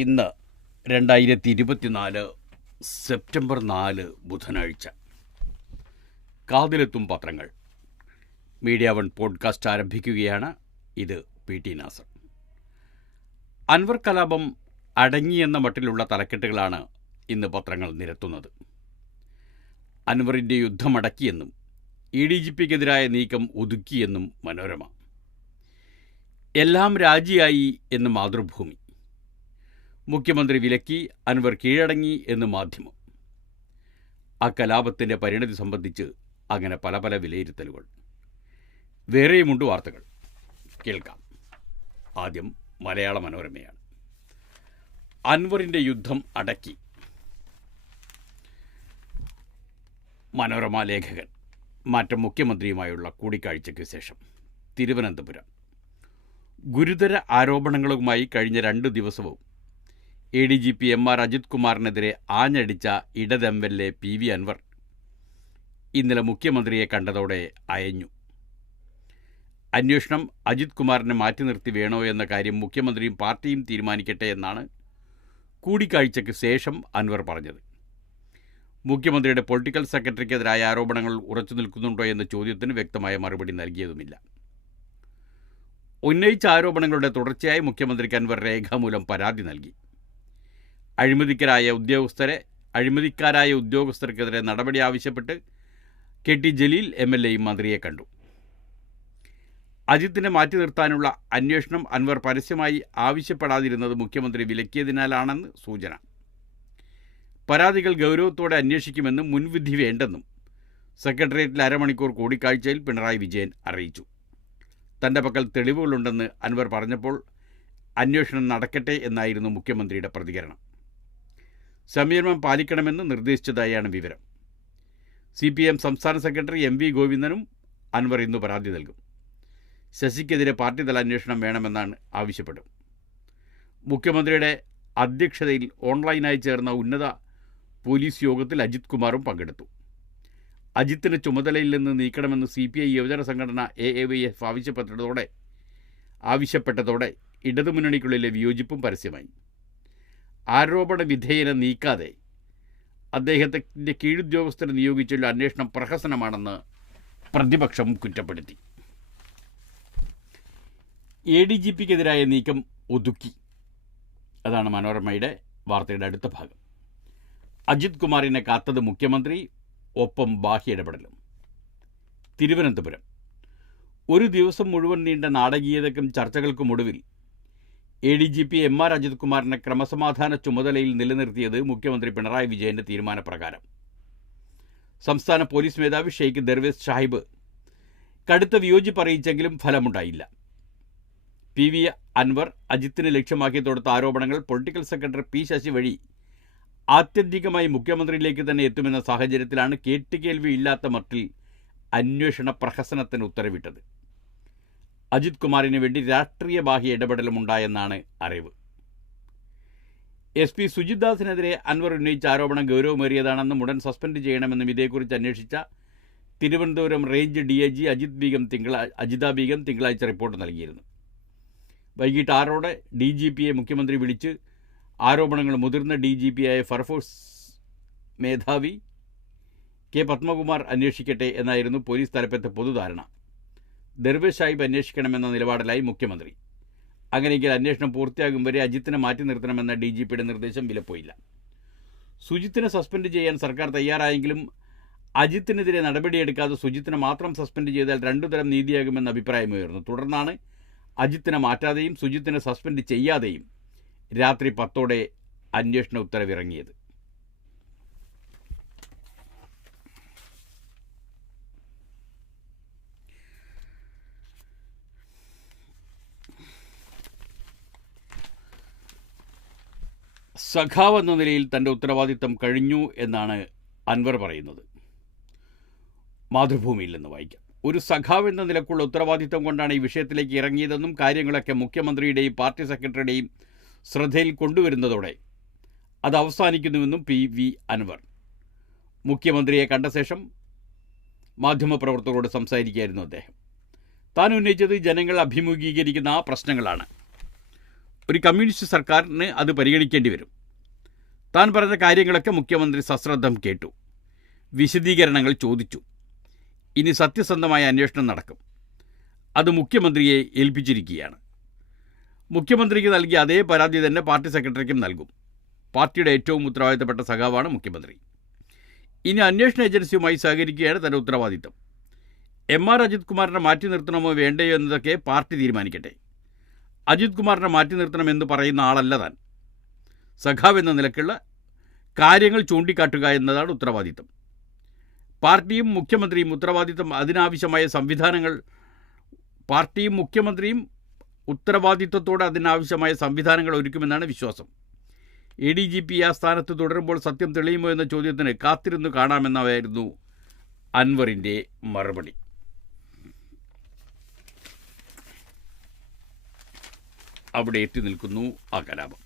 ഇന്ന് 2024 സെപ്റ്റംബർ 4 ബുധനാഴ്ച. കാതിലെത്തും പത്രങ്ങൾ. മീഡിയ വൺ പോഡ്കാസ്റ്റ് ആരംഭിക്കുകയാണ്. ഇത് PT നാസർ. അൻവർ കലാപം അടങ്ങിയെന്ന മട്ടിലുള്ള തലക്കെട്ടുകളാണ് ഇന്ന് പത്രങ്ങൾ നിരത്തുന്നത്. അൻവറിൻ്റെ യുദ്ധമടക്കിയെന്നും EDGPക്കെതിരായ നീക്കം ഒതുക്കിയെന്നും മനോരമ. എല്ലാം രാജിയായി എന്ന് മാതൃഭൂമി. മുഖ്യമന്ത്രി വിലക്കി, അൻവർ കീഴടങ്ങി എന്ന് മാധ്യമം. ആ കലാപത്തിൻ്റെ പരിണതി സംബന്ധിച്ച് അങ്ങനെ പല പല വിലയിരുത്തലുകൾ. വേറെയുമുണ്ട് വാർത്തകൾ. കേൾക്കാം. ആദ്യം മലയാള മനോരമയാണ്. അൻവറിൻ്റെ യുദ്ധം അടക്കി. മനോരമ ലേഖകൻ. മാറ്റം മുഖ്യമന്ത്രിയുമായുള്ള കൂടിക്കാഴ്ചയ്ക്ക് ശേഷം. തിരുവനന്തപുരം. ഗുരുതര ആരോപണങ്ങളുമായി കഴിഞ്ഞ 2 ദിവസവും ADGP MR അജിത് കുമാറിനെതിരെ ആഞ്ഞടിച്ച ഇടത് MLA PV അൻവർ ഇന്നലെ മുഖ്യമന്ത്രിയെ കണ്ടതോടെ അയഞ്ഞു. അന്വേഷണം അജിത് കുമാറിനെ മാറ്റി നിർത്തി വേണോ എന്ന കാര്യം മുഖ്യമന്ത്രിയും പാർട്ടിയും തീരുമാനിക്കട്ടെ എന്നാണ് കൂടിക്കാഴ്ചയ്ക്ക് ശേഷം അൻവർ പറഞ്ഞത്. മുഖ്യമന്ത്രിയുടെ പൊളിറ്റിക്കൽ സെക്രട്ടറിക്കെതിരായ ആരോപണങ്ങൾ ഉറച്ചു നിൽക്കുന്നുണ്ടോ എന്ന ചോദ്യത്തിന് വ്യക്തമായ മറുപടി നൽകിയതുമില്ല. ഉന്നയിച്ച ആരോപണങ്ങളുടെ തുടർച്ചയായി മുഖ്യമന്ത്രിക്ക് അൻവർ രേഖാമൂലം പരാതി നൽകി. അഴിമതിക്കാരായ ഉദ്യോഗസ്ഥർക്കെതിരെ നടപടി ആവശ്യപ്പെട്ട് KT ജലീൽ MLAയും മന്ത്രിയെ കണ്ടു. അജിത്തിനെ മാറ്റി നിർത്താനുള്ള അന്വേഷണം അൻവർ പരസ്യമായി ആവശ്യപ്പെടാതിരുന്നത് മുഖ്യമന്ത്രി വിലക്കിയതിനാലാണെന്ന് സൂചന. പരാതികൾ ഗൗരവത്തോടെ അന്വേഷിക്കുമെന്നും മുൻവിധി വേണ്ടെന്നും സെക്രട്ടേറിയറ്റിൽ അരമണിക്കൂർ കൂടിക്കാഴ്ചയിൽ പിണറായി വിജയൻ അറിയിച്ചു. തൻ്റെ പക്കൽ തെളിവുകളുണ്ടെന്ന് അൻവർ പറഞ്ഞപ്പോൾ അന്വേഷണം നടക്കട്ടെ എന്നായിരുന്നു മുഖ്യമന്ത്രിയുടെ പ്രതികരണം. സംയമനം പാലിക്കണമെന്ന് നിർദ്ദേശിച്ചതായാണ് വിവരം. CPM സംസ്ഥാന സെക്രട്ടറി MV ഗോവിന്ദനും അൻവർ ഇന്ന് പരാതി നൽകും. ശശിക്കെതിരെ പാർട്ടിതല അന്വേഷണം വേണമെന്നാണ് ആവശ്യപ്പെടും. മുഖ്യമന്ത്രിയുടെ അധ്യക്ഷതയിൽ ഓൺലൈനായി ചേർന്ന ഉന്നത പോലീസ് യോഗത്തിൽ അജിത് കുമാറും പങ്കെടുത്തു. അജിത്തിന് ചുമതലയിൽ നിന്ന് നീക്കണമെന്ന് CPI യുവജന സംഘടന AAYF ആവശ്യപ്പെട്ടതോടെ ഇടതുമുന്നണിക്കുള്ളിലെ വിയോജിപ്പും പരസ്യമായി. ആരോപണ വിധേയനെ നീക്കാതെ അദ്ദേഹത്തിൻ്റെ കീഴുദ്യോഗസ്ഥരെ നിയോഗിച്ചുള്ള അന്വേഷണം പ്രഹസനമാണെന്ന് പ്രതിപക്ഷം കുറ്റപ്പെടുത്തി. ADGPക്കെതിരായ നീക്കം ഒതുക്കി. അതാണ് മനോരമയുടെ വാർത്തയുടെ അടുത്ത ഭാഗം. അജിത് കുമാറിനെ കാത്തത് മുഖ്യമന്ത്രി, ഒപ്പം ബാഹ്യ ഇടപെടലും. തിരുവനന്തപുരം. ഒരു ദിവസം മുഴുവൻ നീണ്ട നാടകീയതയ്ക്കും ചർച്ചകൾക്കുമൊടുവിൽ ADGP MR അജിത് കുമാറിനെ ക്രമസമാധാന ചുമതലയിൽ നിലനിർത്തിയത് മുഖ്യമന്ത്രി പിണറായി വിജയൻ്റെ തീരുമാനപ്രകാരം. സംസ്ഥാന പോലീസ് മേധാവി ഷെയ്ഖ് ദർവേസ് സാഹിബ് കടുത്ത വിയോജിപ്പ് അറിയിച്ചെങ്കിലും ഫലമുണ്ടായില്ല. PV അൻവർ അജിത്തിനെ ലക്ഷ്യമാക്കി തൊടുത്ത ആരോപണങ്ങൾ പൊളിറ്റിക്കൽ സെക്രട്ടറി P ശശി വഴി ആത്യന്തികമായി മുഖ്യമന്ത്രിയിലേക്ക് തന്നെ എത്തുമെന്ന സാഹചര്യത്തിലാണ് കേട്ടുകേൾവി ഇല്ലാത്ത മട്ടിൽ അന്വേഷണ പ്രഹസനത്തിന് ഉത്തരവിട്ടത്. അജിത് കുമാറിന് വേണ്ടി രാഷ്ട്രീയ ബാഹ്യ ഇടപെടലുമുണ്ടായെന്നാണ് അറിവ്. SP സുജിത് ദാസിനെതിരെ അൻവർ ഉന്നയിച്ച ആരോപണം ഗൗരവമേറിയതാണെന്നും ഉടൻ സസ്പെൻഡ് ചെയ്യണമെന്നും ഇതേക്കുറിച്ച് അന്വേഷിച്ച തിരുവനന്തപുരം റേഞ്ച് DIG അജിത ബീഗം തിങ്കളാഴ്ച റിപ്പോർട്ട് നൽകിയിരുന്നു. വൈകിട്ട് 6ഓടെ DGPയെ മുഖ്യമന്ത്രി വിളിച്ച് ആരോപണങ്ങൾ മുതിർന്ന DGPയായ ഫയർഫോഴ്സ് മേധാവി K പത്മകുമാർ അന്വേഷിക്കട്ടെ എന്നായിരുന്നു പോലീസ് തലപ്പത്തെ പൊതുധാരണ. ദർവേസ് സാഹിബ് അന്വേഷിക്കണമെന്ന നിലപാടിലായി മുഖ്യമന്ത്രി. അങ്ങനെയെങ്കിൽ അന്വേഷണം പൂർത്തിയാകും വരെ അജിത്തിനെ മാറ്റി നിർത്തണമെന്ന DGPയുടെ നിർദ്ദേശം വിലപ്പോയില്ല. സുജിത്തിനെ സസ്പെൻഡ് ചെയ്യാൻ സർക്കാർ തയ്യാറായെങ്കിലും അജിത്തിനെതിരെ നടപടിയെടുക്കാതെ സുജിത്തിനെ മാത്രം സസ്പെൻഡ് ചെയ്താൽ 2 തരം നീതിയാകുമെന്ന അഭിപ്രായമുയർന്നു. തുടർന്നാണ് അജിത്തിനെ മാറ്റാതെയും സുജിത്തിനെ സസ്പെൻഡ് ചെയ്യാതെയും രാത്രി 10ഓടെ അന്വേഷണ ഉത്തരവിറങ്ങിയത്. സഖാവ് എന്ന നിലയിൽ തൻ്റെ ഉത്തരവാദിത്തം കഴിഞ്ഞു എന്നാണ് അൻവർ പറയുന്നത്. മാതൃഭൂമിയിൽ നിന്ന് വായിക്കാം. ഒരു സഖാവ് എന്ന നിലക്കുള്ള ഉത്തരവാദിത്തം കൊണ്ടാണ് ഈ വിഷയത്തിലേക്ക് ഇറങ്ങിയതെന്നും കാര്യങ്ങളൊക്കെ മുഖ്യമന്ത്രിയുടെയും പാർട്ടി സെക്രട്ടറിയുടെയും ശ്രദ്ധയിൽ കൊണ്ടുവരുന്നതോടെ അത് അവസാനിക്കുന്നുവെന്നും PV അൻവർ. മുഖ്യമന്ത്രിയെ കണ്ട ശേഷം മാധ്യമപ്രവർത്തകരോട് സംസാരിക്കുകയായിരുന്നു അദ്ദേഹം. താൻ ഉന്നയിച്ചത് ജനങ്ങൾ അഭിമുഖീകരിക്കുന്ന പ്രശ്നങ്ങളാണ്. ഒരു കമ്മ്യൂണിസ്റ്റ് സർക്കാരിന് അത് പരിഗണിക്കേണ്ടി വരും. താൻ പറഞ്ഞ കാര്യങ്ങളൊക്കെ മുഖ്യമന്ത്രി സശ്രദ്ധം കേട്ടു, വിശദീകരണങ്ങൾ ചോദിച്ചു. ഇനി സത്യസന്ധമായ അന്വേഷണം നടക്കും. അത് മുഖ്യമന്ത്രിയെ ഏൽപ്പിച്ചിരിക്കുകയാണ്. മുഖ്യമന്ത്രിക്ക് നൽകിയ അതേ പരാതി തന്നെ പാർട്ടി സെക്രട്ടറിക്കും നൽകും. പാർട്ടിയുടെ ഏറ്റവും ഉത്തരവാദിത്തപ്പെട്ട സഖാവാണ് മുഖ്യമന്ത്രി. ഇനി അന്വേഷണ ഏജൻസിയുമായി സഹകരിക്കുകയാണ് തൻ്റെ ഉത്തരവാദിത്തം. MR അജിത് കുമാറിനെ മാറ്റി നിർത്തണമോ വേണ്ടയോ എന്നതൊക്കെ പാർട്ടി തീരുമാനിക്കട്ടെ. അജിത് കുമാറിനെ മാറ്റി നിർത്തണമെന്ന് പറയുന്ന ആളല്ല താൻ. സഖാവ് എന്ന നിലക്കുള്ള കാര്യങ്ങൾ ചൂണ്ടിക്കാട്ടുക എന്നതാണ് ഉത്തരവാദിത്തം. പാർട്ടിയും മുഖ്യമന്ത്രിയും ഉത്തരവാദിത്തം അതിനാവശ്യമായ സംവിധാനങ്ങൾ പാർട്ടിയും മുഖ്യമന്ത്രിയും ഉത്തരവാദിത്തത്തോടെ അതിനാവശ്യമായ സംവിധാനങ്ങൾ ഒരുക്കുമെന്നാണ് വിശ്വാസം. ADGP ആ സ്ഥാനത്ത് തുടരുമ്പോൾ സത്യം തെളിയുമോ എന്ന ചോദ്യത്തിന് കാത്തിരുന്നു കാണാമെന്നായിരുന്നു അൻവറിൻ്റെ മറുപടി. അവിടെ എത്തി നിൽക്കുന്നു ആ കലാപം.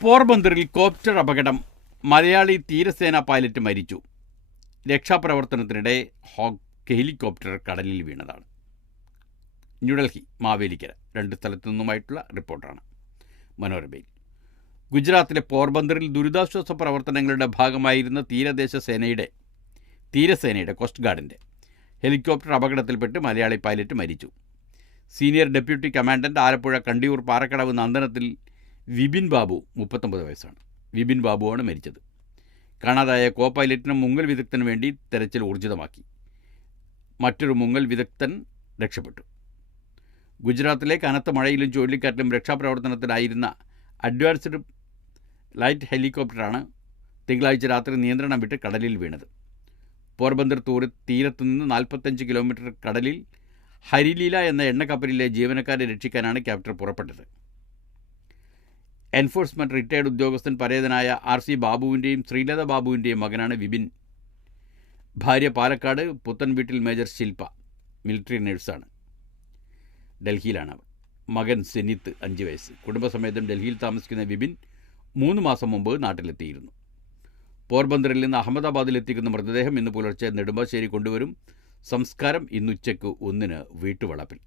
പോർബന്തറിൽ കോപ്റ്റർ അപകടം. മലയാളി തീരസേന പൈലറ്റ് മരിച്ചു. രക്ഷാപ്രവർത്തനത്തിനിടെ ഹെലികോപ്റ്റർ കടലിൽ വീണതാണ്. ന്യൂഡൽഹി, മാവേലിക്കര, 2 സ്ഥലത്തു നിന്നുമായിട്ടുള്ള റിപ്പോർട്ടാണ് മനോരമയിൽ. ഗുജറാത്തിലെ പോർബന്തറിൽ ദുരിതാശ്വാസ പ്രവർത്തനങ്ങളുടെ ഭാഗമായിരുന്ന തീരസേനയുടെ കോസ്റ്റ് ഗാർഡിൻ്റെ ഹെലികോപ്റ്റർ അപകടത്തിൽപ്പെട്ട് മലയാളി പൈലറ്റ് മരിച്ചു. Senior deputy commandant, Alappuzha Kandiyoor Parakkadavu നന്ദനത്തിൽ വിപിൻ ബാബു, 39 വയസ്സാണ്. വിപിൻ ബാബുവാണ് മരിച്ചത്. കാണാതായ കോ പൈലറ്റിനും മുങ്ങൽ വിദഗ്ധന് വേണ്ടി തെരച്ചിൽ ഊർജിതമാക്കി. മറ്റൊരു മുങ്ങൽ വിദഗ്ധൻ രക്ഷപ്പെട്ടു. ഗുജറാത്തിലെ കനത്ത മഴയിലും ചുഴലിക്കാറ്റിലും രക്ഷാപ്രവർത്തനത്തിനായിരുന്ന അഡ്വാൻസ്ഡ് ലൈറ്റ് ഹെലികോപ്റ്ററാണ് തിങ്കളാഴ്ച രാത്രി നിയന്ത്രണം വിട്ട് കടലിൽ വീണത്. പോർബന്തർ തീരത്തു നിന്ന് 45 കിലോമീറ്റർ കടലിൽ ഹരിലീല എന്ന എണ്ണക്കപ്പലിലെ ജീവനക്കാരെ രക്ഷിക്കാനാണ് ക്യാപ്റ്റൻ പുറപ്പെട്ടത്. എൻഫോഴ്സ്മെൻറ്റ് റിട്ടയർഡ് ഉദ്യോഗസ്ഥൻ പരേതനായ RC ബാബുവിൻ്റെയും ശ്രീലത ബാബുവിൻ്റെയും മകനാണ് വിപിൻ. ഭാര്യ പാലക്കാട് പുത്തൻവീട്ടിൽ മേജർ ശില്പ, മിലിറ്ററി നഴ്സാണ്. ഡൽഹിയിലാണ് അവർ. മകൻ സെനിത്ത്, 5 വയസ്സ്. കുടുംബസമേതം ഡൽഹിയിൽ താമസിക്കുന്ന വിപിൻ 3 മാസം മുമ്പ് നാട്ടിലെത്തിയിരുന്നു. പോർബന്തറിൽ നിന്ന് അഹമ്മദാബാദിലെത്തിക്കുന്ന മൃതദേഹം ഇന്ന് പുലർച്ചെ നെടുമ്പാശ്ശേരി കൊണ്ടുവരും. സംസ്കാരം ഇന്നുച്ചയ്ക്ക് 1-ന് വീട്ടുവളപ്പിൽ.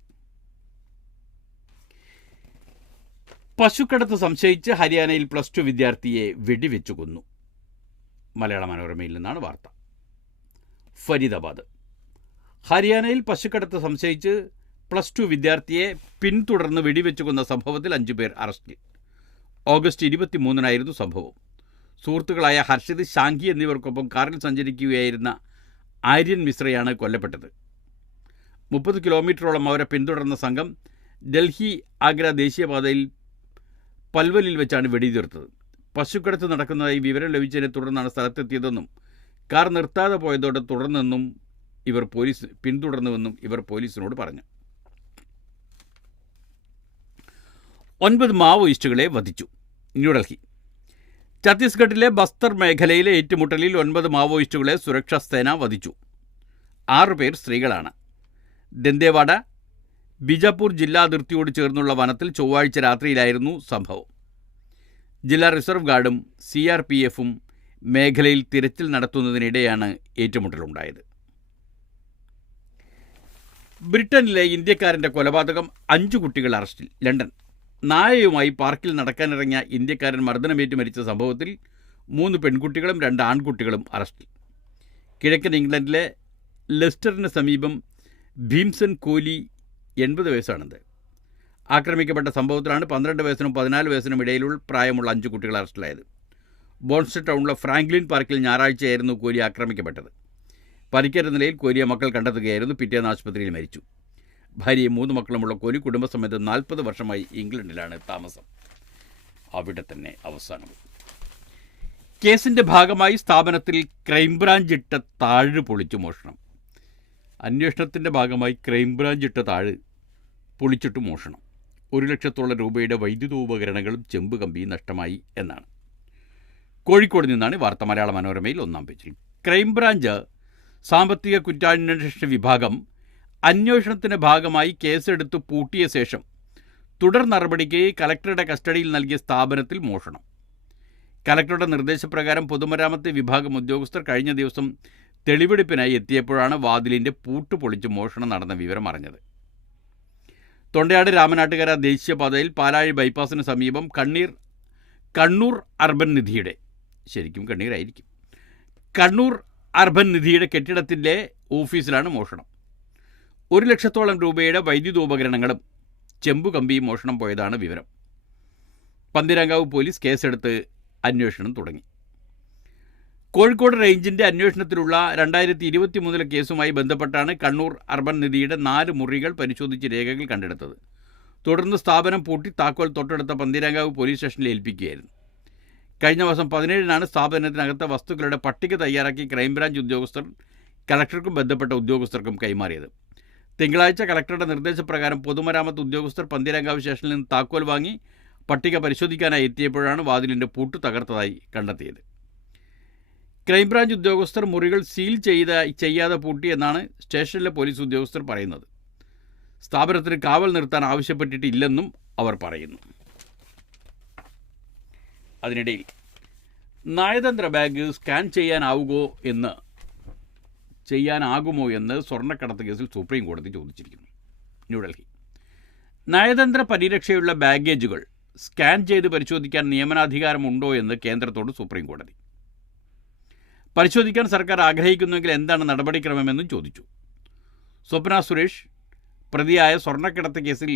പശുക്കടത്ത് സംശയിച്ച് ഹരിയാനയിൽ +2 വിദ്യാർത്ഥിയെ വെടിവെച്ചു കൊന്നു. മലയാള മനോരമയിൽ നിന്നാണ് വാർത്ത. ഫരീദാബാദ്. ഹരിയാനയിൽ പശുക്കടത്ത് സംശയിച്ച് +2 വിദ്യാർത്ഥിയെ പിന്തുടർന്ന് വെടിവെച്ചു കൊന്ന സംഭവത്തിൽ 5 പേർ അറസ്റ്റിൽ. ഓഗസ്റ്റ് 23-നായിരുന്നു സംഭവം. സുഹൃത്തുക്കളായ ഹർഷിത്, ഷാങ്കി എന്നിവർക്കൊപ്പം കാറിൽ സഞ്ചരിക്കുകയായിരുന്ന ആര്യൻ മിശ്രയാണ് കൊല്ലപ്പെട്ടത്. 30 കിലോമീറ്ററോളം അവരെ പിന്തുടർന്ന സംഘം ഡൽഹി ആഗ്ര ദേശീയപാതയിൽ പൽവലിൽ വെച്ചാണ് വെടിതീർത്തത്. പശുക്കടത്ത് നടക്കുന്നതായി വിവരം ലഭിച്ചതിനെ തുടർന്നാണ് സ്ഥലത്തെത്തിയതെന്നും കാർ നിർത്താതെ പോയതോടെ പിന്തുടർന്നുവെന്നും ഇവർ പോലീസിനോട് പറഞ്ഞു. 9 മാവോയിസ്റ്റുകളെ വധിച്ചു. ന്യൂഡൽഹി. ഛത്തീസ്ഗഡിലെ ബസ്തർ മേഖലയിലെ ഏറ്റുമുട്ടലിൽ 9 മാവോയിസ്റ്റുകളെ സുരക്ഷാ സേന വധിച്ചു. 6 പേർ സ്ത്രീകളാണ്. ദന്തേവാഡ ബിജാപൂർ ജില്ലാ അതിർത്തിയോട് ചേർന്നുള്ള വനത്തിൽ ചൊവ്വാഴ്ച രാത്രിയിലായിരുന്നു സംഭവം. ജില്ലാ റിസർവ് ഗാർഡും CRPFും മേഖലയിൽ തിരച്ചിൽ നടത്തുന്നതിനിടെയാണ് ഏറ്റുമുട്ടലുണ്ടായത്. ബ്രിട്ടനിലെ ഇന്ത്യക്കാരൻ്റെ കൊലപാതകം, 5 കുട്ടികൾ അറസ്റ്റിൽ. ലണ്ടൻ. നായയുമായി പാർക്കിൽ നടക്കാനിറങ്ങിയ ഇന്ത്യക്കാരൻ മർദ്ദനമേറ്റ് മരിച്ച സംഭവത്തിൽ 3 പെൺകുട്ടികളും 2 ആൺകുട്ടികളും അറസ്റ്റിൽ. കിഴക്കൻ ഇംഗ്ലണ്ടിലെ ലെസ്റ്ററിന് സമീപം ഭീംസൺ കോലി, 80 വയസ്സാണത്. ആക്രമിക്കപ്പെട്ട സംഭവത്തിലാണ് 12 വയസ്സിനും 14 വയസ്സിനും ഇടയിലുള്ള പ്രായമുള്ള 5 കുട്ടികൾ അറസ്റ്റിലായത്. ബോൺസ്റ്റഡ് ടൗണിലെ ഫ്രാങ്ക്ലിൻ പാർക്കിൽ ഞായറാഴ്ചയായിരുന്നു കോലി ആക്രമിക്കപ്പെട്ടത്. പരിക്കേറ്റ നിലയിൽ കോലിയെ മക്കൾ കണ്ടെത്തുകയായിരുന്നു. പിറ്റേന്ന് ആശുപത്രിയിൽ മരിച്ചു. ഭാര്യയും 3 മക്കളുമുള്ള കോലി കുടുംബസമേതം 40 വർഷമായി ഇംഗ്ലണ്ടിലാണ് താമസം. അവിടെ തന്നെ അവസാനവും. കേസിൻ്റെ ഭാഗമായി സ്ഥാപനത്തിൽ ക്രൈംബ്രാഞ്ച് ഇട്ട താഴ് പൊളിച്ചു മോഷണം. അന്വേഷണത്തിൻ്റെ ഭാഗമായി ക്രൈംബ്രാഞ്ച് ഇട്ട താഴ് പൊളിച്ചിട്ട് മോഷണം. 1 ലക്ഷത്തോളം രൂപയുടെ വൈദ്യുതോപകരണങ്ങളും ചെമ്പ് കമ്പിയും നഷ്ടമായി എന്നാണ്. കോഴിക്കോട് നിന്നാണ് വാർത്ത. മലയാള മനോരമയിൽ 1-ാം പേജിൽ. ക്രൈംബ്രാഞ്ച് സാമ്പത്തിക കുറ്റാന്വേഷണ വിഭാഗം അന്വേഷണത്തിൻ്റെ ഭാഗമായി കേസെടുത്ത് പൂട്ടിയ ശേഷം തുടർ നടപടിക്ക് കലക്ടറുടെ കസ്റ്റഡിയിൽ നൽകിയ സ്ഥാപനത്തിൽ മോഷണം. കലക്ടറുടെ നിർദ്ദേശപ്രകാരം പൊതുമരാമത്ത് വിഭാഗം ഉദ്യോഗസ്ഥർ കഴിഞ്ഞ ദിവസം തെളിവെടുപ്പിനായി എത്തിയപ്പോഴാണ് വാതിലിൻ്റെ പൂട്ട് പൊളിച്ച് മോഷണം നടന്ന വിവരം അറിഞ്ഞത്. തൊണ്ടയാട് രാമനാട്ടുകര ദേശീയപാതയിൽ പാലാഴി ബൈപ്പാസിന് സമീപം കണ്ണൂർ അർബൻ നിധിയുടെ കണ്ണൂർ അർബൻ നിധിയുടെ കെട്ടിടത്തിൻ്റെ ഓഫീസിലാണ് മോഷണം. 1 ലക്ഷത്തോളം രൂപയുടെ വൈദ്യുതോപകരണങ്ങളും ചെമ്പുകമ്പിയും മോഷണം പോയതാണ് വിവരം. പന്തീരാങ്കാവ് പോലീസ് കേസെടുത്ത് അന്വേഷണം തുടങ്ങി. കോഴിക്കോട് റേഞ്ചിൻ്റെ അന്വേഷണത്തിലുള്ള 2023 കേസുമായി ബന്ധപ്പെട്ടാണ് കണ്ണൂർ അർബൻ നിധിയുടെ 4 മുറികൾ പരിശോധിച്ച് രേഖകൾ കണ്ടെടുത്തത്. തുടർന്ന് സ്ഥാപനം പൂട്ടി താക്കോൽ തൊട്ടടുത്ത പന്തീരാങ്കാവ് പോലീസ് സ്റ്റേഷനിൽ ഏൽപ്പിക്കുകയായിരുന്നു. കഴിഞ്ഞ മാസം 17-നാണ് സ്ഥാപനത്തിനകത്തെ വസ്തുക്കളുടെ പട്ടിക തയ്യാറാക്കി ക്രൈംബ്രാഞ്ച് ഉദ്യോഗസ്ഥർ കളക്ടർക്കും ബന്ധപ്പെട്ട ഉദ്യോഗസ്ഥർക്കും കൈമാറിയത്. തിങ്കളാഴ്ച കളക്ടറുടെ നിർദ്ദേശപ്രകാരം പൊതുമരാമത്ത് ഉദ്യോഗസ്ഥർ പന്തീരാങ്കാവ് സ്റ്റേഷനിൽ നിന്ന് താക്കോൽ വാങ്ങി പട്ടിക പരിശോധിക്കാനായി എത്തിയപ്പോഴാണ് വാതിലിൻ്റെ പൂട്ട് തകർത്തതായി കണ്ടെത്തിയത്. ക്രൈംബ്രാഞ്ച് ഉദ്യോഗസ്ഥർ മുറികൾ സീൽ ചെയ്യാതെ പൂട്ടിയെന്നാണ് സ്റ്റേഷനിലെ പോലീസ് ഉദ്യോഗസ്ഥർ പറയുന്നത്. സ്ഥാപനത്തിന് കാവൽ നിർത്താൻ ആവശ്യപ്പെട്ടിട്ടില്ലെന്നും അവർ പറയുന്നു. അതിനിടയിൽ നയതന്ത്ര ബാഗ് സ്കാൻ ചെയ്യാനാകുമോ എന്ന് സ്വർണ്ണക്കടത്ത് കേസിൽ സുപ്രീം കോടതി ചോദിച്ചിരിക്കുന്നു. ന്യൂഡൽഹി. നയതന്ത്ര പരിരക്ഷയുള്ള ബാഗേജുകൾ സ്കാൻ ചെയ്ത് പരിശോധിക്കാൻ നിയമനാധികാരമുണ്ടോ എന്ന് കേന്ദ്രത്തോട് സുപ്രീം കോടതി. പരിശോധിക്കാൻ സർക്കാർ ആഗ്രഹിക്കുന്നുവെങ്കിൽ എന്താണ് നടപടിക്രമമെന്നും ചോദിച്ചു. സ്വപ്ന സുരേഷ് പ്രതിയായ സ്വർണ്ണക്കടത്ത് കേസിൽ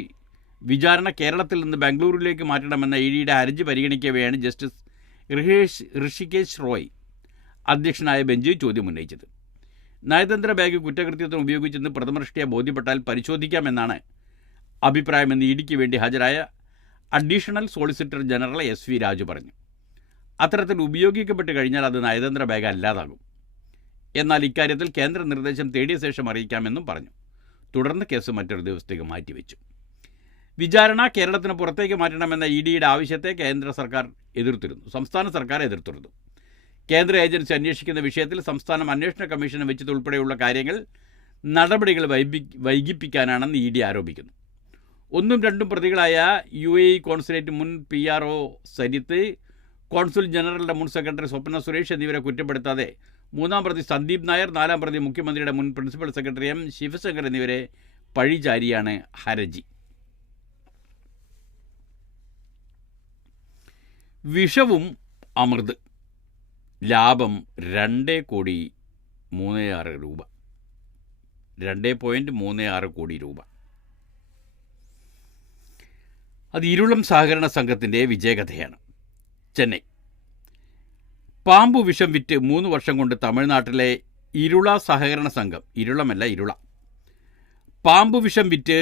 വിചാരണ കേരളത്തിൽ നിന്ന് ബാംഗ്ലൂരിലേക്ക് മാറ്റണമെന്ന ഇഡിയുടെ ഹർജി പരിഗണിക്കവെയാണ് ജസ്റ്റിസ് ഋഷികേശ് റോയ് അധ്യക്ഷനായ ബെഞ്ച് ചോദ്യം ഉന്നയിച്ചത്. നയതന്ത്ര ബാഗ് കുറ്റകൃത്യത്തിന് ഉപയോഗിച്ചെന്ന് പ്രഥമദൃഷ്ട്യാ ബോധ്യപ്പെട്ടാൽ പരിശോധിക്കാമെന്നാണ് അഭിപ്രായമെന്ന് ഇഡിക്ക് വേണ്ടി ഹാജരായ additional solicitor general SV Raju പറഞ്ഞു. അത്തരത്തിൽ ഉപയോഗിക്കപ്പെട്ട് കഴിഞ്ഞാൽ അത് നയതന്ത്ര ബാഗ് അല്ലാതാകും. എന്നാൽ ഇക്കാര്യത്തിൽ കേന്ദ്ര നിർദ്ദേശം തേടിയ ശേഷം അറിയിക്കാമെന്നും പറഞ്ഞു. തുടർന്ന് കേസ് മറ്റൊരു ദിവസത്തേക്ക് മാറ്റിവെച്ചു. വിചാരണ കേരളത്തിന് പുറത്തേക്ക് മാറ്റണമെന്ന ഇഡിയുടെ ആവശ്യത്തെ സംസ്ഥാന സർക്കാർ എതിർത്തിരുന്നു. കേന്ദ്ര ഏജൻസി അന്വേഷിക്കുന്ന വിഷയത്തിൽ സംസ്ഥാനം അന്വേഷണ കമ്മീഷനെ വെച്ചതുൾപ്പെടെയുള്ള നടപടികൾ വൈകിപ്പിക്കാനാണെന്ന് ഇഡി ആരോപിക്കുന്നു. 1ഉം 2ഉം പ്രതികളായ UAE കോൺസുലേറ്റ് മുൻ PRO സരിത്ത്, കോൺസുൽ ജനറലിൻ്റെ മുൻ സെക്രട്ടറി സ്വപ്ന സുരേഷ് എന്നിവരെ കുറ്റപ്പെടുത്താതെ 3ആം പ്രതി സന്ദീപ് നായർ, 4ആം പ്രതി മുഖ്യമന്ത്രിയുടെ മുൻ പ്രിൻസിപ്പൽ സെക്രട്ടറി M ശിവശങ്കർ എന്നിവരെ പഴിചാരിയാണ് ഹർജി. വിഷവും അമൃത് ലാഭം 2.36 രൂപ. 2.36 കോടി രൂപ. അത് ഇരുളം സഹകരണ സംഘത്തിൻ്റെ വിജയകഥയാണ്. ചെന്നൈ. പാമ്പു വിഷം വിറ്റ് 3 വർഷം കൊണ്ട് തമിഴ്നാട്ടിലെ ഇരുള സഹകരണ സംഘം, ഇരുള പാമ്പു വിഷം വിറ്റ്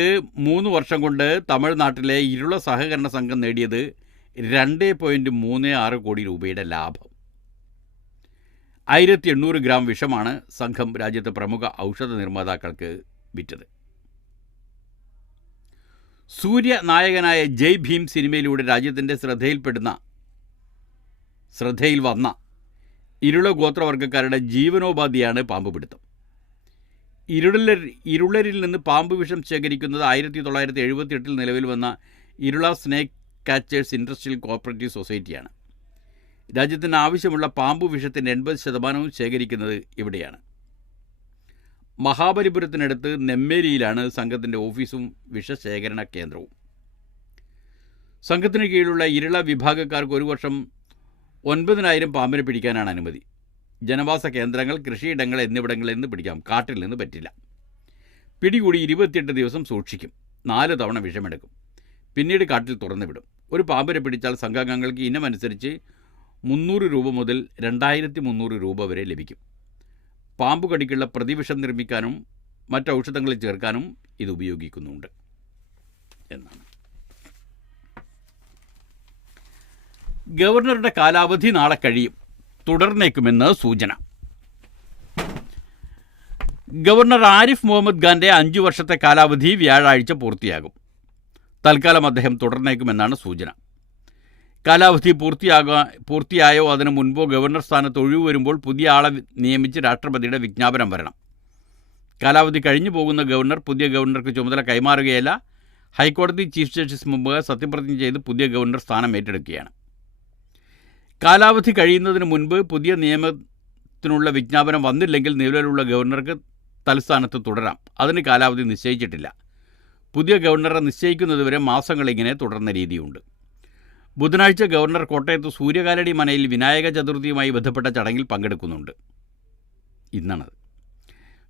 3 വർഷം കൊണ്ട് തമിഴ്നാട്ടിലെ ഇരുള സഹകരണ സംഘം നേടിയത് 2.36 കോടി രൂപയുടെ ലാഭം. 1800 ഗ്രാം വിഷമാണ് സംഘം രാജ്യത്തെ പ്രമുഖ ഔഷധ നിർമ്മാതാക്കൾക്ക് വിറ്റത്. സൂര്യ നായകനായ ജയ് ഭീം സിനിമയിലൂടെ രാജ്യത്തിൻ്റെ ശ്രദ്ധയിൽ വന്ന ഇരുള ഗോത്രവർഗ്ഗക്കാരുടെ ജീവനോപാധിയാണ് പാമ്പുപിടുത്തം. ഇരുളരിൽ നിന്ന് പാമ്പ് വിഷം ശേഖരിക്കുന്നത് 1978 നിലവിൽ വന്ന Irula snake catchers industrial cooperative സൊസൈറ്റിയാണ്. രാജ്യത്തിന് ആവശ്യമുള്ള പാമ്പു വിഷത്തിൻ്റെ 80% ശേഖരിക്കുന്നത് ഇവിടെയാണ്. മഹാബലിപുരത്തിനടുത്ത് നെമ്മേലിയിലാണ് സംഘത്തിൻ്റെ ഓഫീസും വിഷശേഖരണ കേന്ദ്രവും. സംഘത്തിന് കീഴിലുള്ള ഇരുള വിഭാഗക്കാർക്ക് ഒരു വർഷം 9,000 പാമ്പിനെ പിടിക്കാനാണ് അനുമതി. ജനവാസ കേന്ദ്രങ്ങൾ, കൃഷിയിടങ്ങൾ എന്നിവിടങ്ങളിൽ നിന്ന് പിടിക്കാം, കാട്ടിൽ നിന്ന് പറ്റില്ല. പിടികൂടി 28 ദിവസം സൂക്ഷിക്കും. 4 തവണ വിഷമെടുക്കും. പിന്നീട് കാട്ടിൽ തുറന്നുവിടും. ഒരു പാമ്പിനെ പിടിച്ചാൽ സംഘാംഗങ്ങൾക്ക് ഇനമനുസരിച്ച് 300 രൂപ മുതൽ 2,300 രൂപ വരെ ലഭിക്കും. പാമ്പ് കടിക്കുള്ള പ്രതിവിഷം നിർമ്മിക്കാനും മറ്റ് ഔഷധങ്ങളിൽ ചേർക്കാനും ഇത് ഉപയോഗിക്കുന്നുണ്ട് എന്നാണ്. ഗവർണറുടെ കാലാവധി നാളെ കഴിയും, തുടർന്നേക്കുമെന്ന് സൂചന. ഗവർണർ ആരിഫ് മുഹമ്മദ് ഖാൻ്റെ 5 വർഷത്തെ കാലാവധി വ്യാഴാഴ്ച പൂർത്തിയാകും. തൽക്കാലം അദ്ദേഹം തുടർന്നേക്കുമെന്നാണ് സൂചന. കാലാവധി പൂർത്തിയായോ അതിനു മുൻപോ ഗവർണർ സ്ഥാനത്ത് ഒഴിവ് വരുമ്പോൾ പുതിയ ആളെ നിയമിച്ച് രാഷ്ട്രപതിയുടെ വിജ്ഞാപനം വരണം. കാലാവധി കഴിഞ്ഞു പോകുന്ന ഗവർണർ പുതിയ ഗവർണർക്ക് ചുമതല കൈമാറുകയല്ല, ഹൈക്കോടതി ചീഫ് ജസ്റ്റിസ് മുമ്പ് സത്യപ്രതിജ്ഞ ചെയ്ത് പുതിയ ഗവർണർ സ്ഥാനം ഏറ്റെടുക്കുകയാണ്. കാലാവധി കഴിയുന്നതിന് മുൻപ് പുതിയ നിയമത്തിനുള്ള വിജ്ഞാപനം വന്നില്ലെങ്കിൽ നിലവിലുള്ള ഗവർണർക്ക് തലസ്ഥാനത്ത് തുടരാം. അതിന് കാലാവധി നിശ്ചയിച്ചിട്ടില്ല. പുതിയ ഗവർണറെ നിശ്ചയിക്കുന്നതുവരെ മാസങ്ങളിങ്ങനെ തുടർന്ന രീതിയുണ്ട്. ബുധനാഴ്ച ഗവർണർ കോട്ടയത്ത് സൂര്യകാലടി മനയിൽ വിനായക ചതുർത്ഥിയുമായി ബന്ധപ്പെട്ട ചടങ്ങിൽ പങ്കെടുക്കുന്നുണ്ട്. ഇന്നാണത്.